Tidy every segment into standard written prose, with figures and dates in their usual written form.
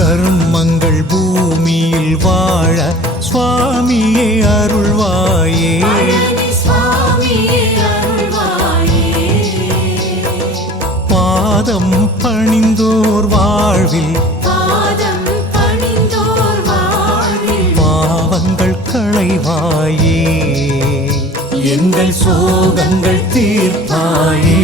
தர்மங்கள் பூமியில் வாழ சுவாமியே அருள்வாயே. பாதம் பணிந்தோர் வாழ்வில் பாவங்கள் களைவாயே. எங்கள் சோகங்கள் தீர்ப்பாயே.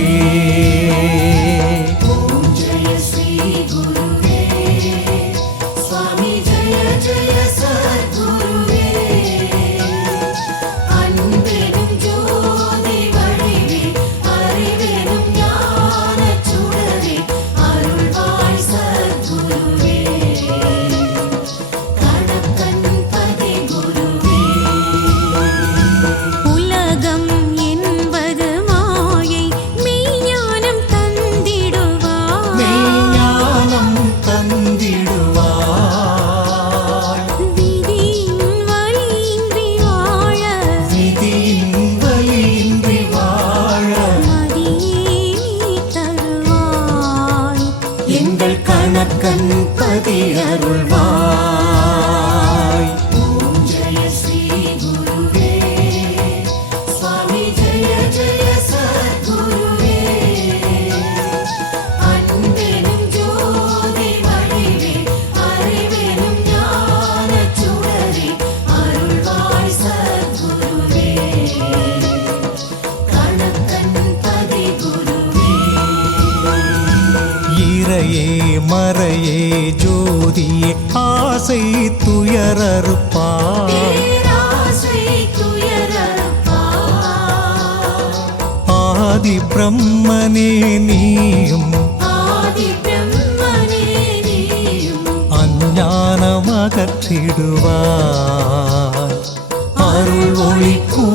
எங்கள் கணக்கன் பதி அருள்வாய். ஓம் ஜெய ஸ்ரீ குருவே சுவாமி ஜெய ஜெய சத்குருவே. அன்பெனும் ஜோதி வடிவே அறிவெனும் ஞான சுடரே அருள்வாய் சத்குருவே. கணக்கன் பதி குருவே. இறையே மறையே ஜோதியே ஆசை துயரறுப்பாய். ஆதி பிரம்மனே நீயும் அஞ்ஞானம் அகற்றிடுவாய். அருள் ஒளி கூ